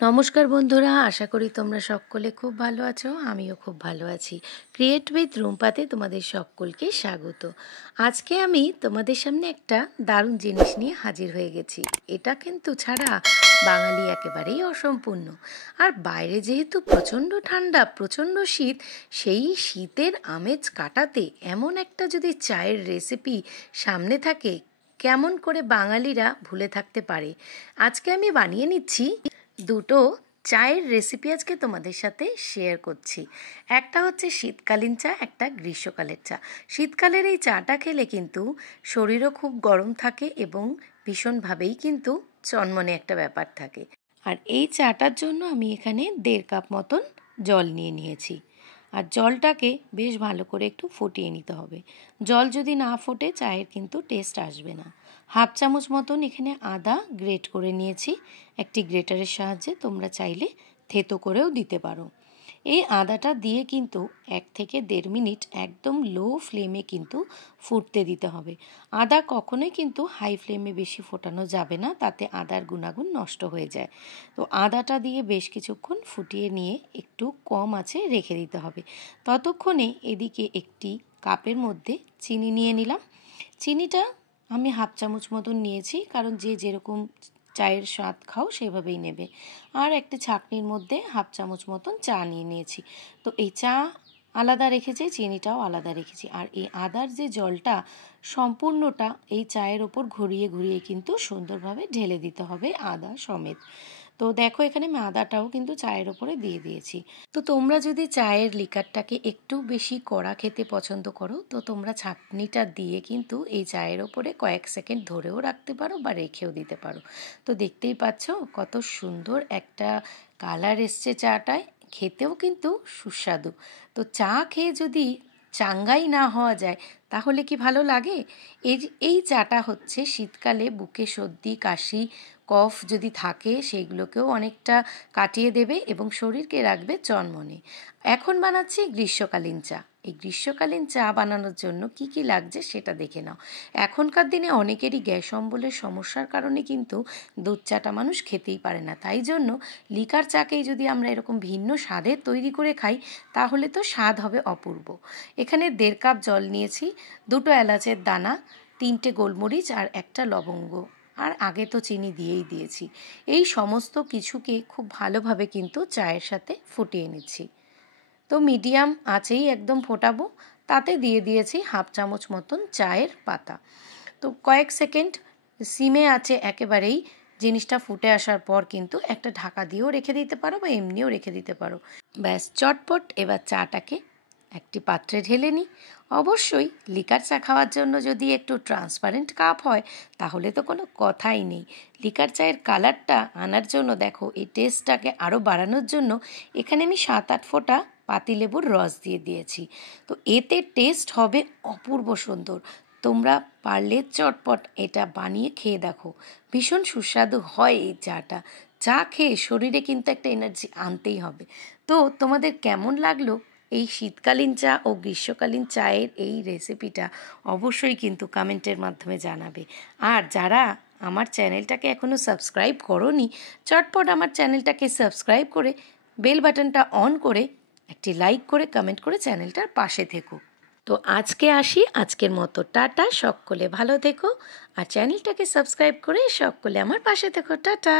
নমস্কার বন্ধুরা, আশা করি তোমরা সকলে খুব ভালো আছো। আমিও খুব ভালো আছি। ক্রিয়েট উইথ রুম্পাতে তোমাদের সকলকে স্বাগত। আজকে আমি তোমাদের সামনে একটা দারুণ জিনিস নিয়ে হাজির হয়ে গেছি। এটা কিন্তু ছাড়া বাঙালি একেবারেই অসম্পূর্ণ। আর বাইরে যেহেতু প্রচণ্ড ঠান্ডা, প্রচণ্ড শীত, সেই শীতের আমেজ কাটাতে এমন একটা যদি চায়ের রেসিপি সামনে থাকে, কেমন করে বাঙালিরা ভুলে থাকতে পারে। আজকে আমি বানিয়ে নিচ্ছি দুটো চায়ের রেসিপি। আজকে তোমাদের সাথে শেয়ার করছি। একটা হচ্ছে শীতকালীন চা, একটা গ্রীষ্মকালের চা। শীতকালের এই চাটা খেলে কিন্তু শরীরও খুব গরম থাকে এবং ভীষণভাবেই কিন্তু চনমনে একটা ব্যাপার থাকে। আর এই চাটার জন্য আমি এখানে 1.5 কাপ মতন জল নিয়ে নিয়েছি। আর জলটাকে বেশ ভালো করে একটু ফুটিয়ে নিতে হবে। জল যদি না ফোটে চায়ের কিন্তু টেস্ট আসবে না। 1/2 চামচ মতন এখানে আদা গ্রেট করে নিয়েছি। একটি গ্রেটারের সাহায্যে তোমরা চাইলে থেতো করেও দিতে পারো। এই আদাটা দিয়ে কিন্তু 1 থেকে 1.5 মিনিট একদম লো ফ্লেমে কিন্তু ফুটতে দিতে হবে। আদা কখনোই কিন্তু হাই ফ্লেমে বেশি ফোটানো যাবে না, তাতে আদার গুণাগুণ নষ্ট হয়ে যায়। তো আদাটা দিয়ে বেশ কিছুক্ষণ ফুটিয়ে নিয়ে একটু কম আঁচে রেখে দিতে হবে। ততক্ষণে এদিকে একটি কাপের মধ্যে চিনি নিয়ে নিলাম। চিনিটা আমি 1/2 চামচ মতন নিয়েছি, কারণ যে যেরকম চায়ের স্বাদ খাও সেভাবেই নেবে। আর একটা ছাঁকনির মধ্যে 1/2 চামচ মতন চা নিয়ে নিয়েছি। তো এই চা আলাদা রেখেছি, চিনিটাও আলাদা রেখেছি। আর এই আদার যে জলটা সম্পূর্ণটা এই চায়ের ওপর ঘুরিয়ে ঘুরিয়ে কিন্তু সুন্দরভাবে ঢেলে দিতে হবে আদা সমেত। তো দেখো এখানে আমি আদাটাও কিন্তু চায়ের ওপরে দিয়ে দিয়েছি। তো তোমরা যদি চায়ের লিকারটাকে একটু বেশি কড়া খেতে পছন্দ করো, তো তোমরা ছাঁকনিটা দিয়ে কিন্তু এই চায়ের ওপরে কয়েক সেকেন্ড ধরেও রাখতে পারো বা রেখেও দিতে পারো। তো দেখতেই পাচ্ছ কত সুন্দর একটা কালার এসছে চাটায়, খেতেও কিন্তু সুস্বাদু। তো চা খেয়ে যদি চাঙ্গাই না হওয়া যায় তাহলে কি ভালো লাগে? এই চাটা হচ্ছে শীতকালে বুকে সর্দি কাশি কফ যদি থাকে সেইগুলোকেও অনেকটা কাটিয়ে দেবে এবং শরীরকে রাখবে চনমনে। এখন বানাচ্ছি গ্রীষ্মকালীন চা। এই গ্রীষ্মকালীন চা বানানোর জন্য কি কি লাগছে সেটা দেখে নাও। এখনকার দিনে অনেকেরই গ্যাস অম্বলের সমস্যার কারণে কিন্তু দুধ চাটা মানুষ খেতেই পারে না। তাই জন্য লিকার চাকেই যদি আমরা এরকম ভিন্ন স্বাদের তৈরি করে খাই তাহলে তো স্বাদ হবে অপূর্ব। এখানে 1.5 কাপ জল নিয়েছি, 2টো এলাচের দানা, 3টে গোলমরিচ আর একটা লবঙ্গ, আর আগে তো চিনি দিয়েই দিয়েছি। এই সমস্ত কিছুকে খুব ভালোভাবে কিন্তু চায়ের সাথে ফুটিয়ে নিচ্ছি। তো মিডিয়াম আঁচেই একদম ফোটাবো। তাতে দিয়ে দিয়েছি 1/2 চামচ মতন চায়ের পাতা। তো কয়েক সেকেন্ড সিমে আছে একেবারেই জিনিসটা ফুটে আসার পর কিন্তু একটা ঢাকা দিয়েও রেখে দিতে পারো বা এমনিও রেখে দিতে পারো। ব্যাস চটপট এবার চাটাকে একটি পাত্রে ঢেলে নিই। অবশ্যই লিকার চা খাওয়ার জন্য যদি একটু ট্রান্সপারেন্ট কাপ হয় তাহলে তো কোনো কথাই নেই। লিকার চায়ের কালারটা আনার জন্য দেখো, এই টেস্টটাকে আরও বাড়ানোর জন্য এখানে আমি 7-8 ফোঁটা পাতিলেবুর রস দিয়ে দিয়েছি। তো এতে টেস্ট হবে অপূর্ব সুন্দর। তোমরা পারলে চটপট এটা বানিয়ে খেয়ে দেখো, ভীষণ সুস্বাদু হয় এই চাটা। চা খেয়ে শরীরে কিন্তু একটা এনার্জি আনতেই হবে। তো তোমাদের কেমন লাগলো এই শীতকালীন চা ও গ্রীষ্মকালীন চায়ের এই রেসিপিটা অবশ্যই কিন্তু কমেন্টের মাধ্যমে জানাবে। আর যারা আমার চ্যানেলটাকে এখনও সাবস্ক্রাইব করোনি, চটপট আমার চ্যানেলটাকে সাবস্ক্রাইব করে বেল বাটনটা অন করে একটি লাইক করে কমেন্ট করে চ্যানেলটার পাশে থেকো। তো আজকে আসি, আজকের মতো টাটা। সকলে ভালো থেকো আর চ্যানেলটাকে সাবস্ক্রাইব করে সকলে আমার পাশে থেকো। টাটা।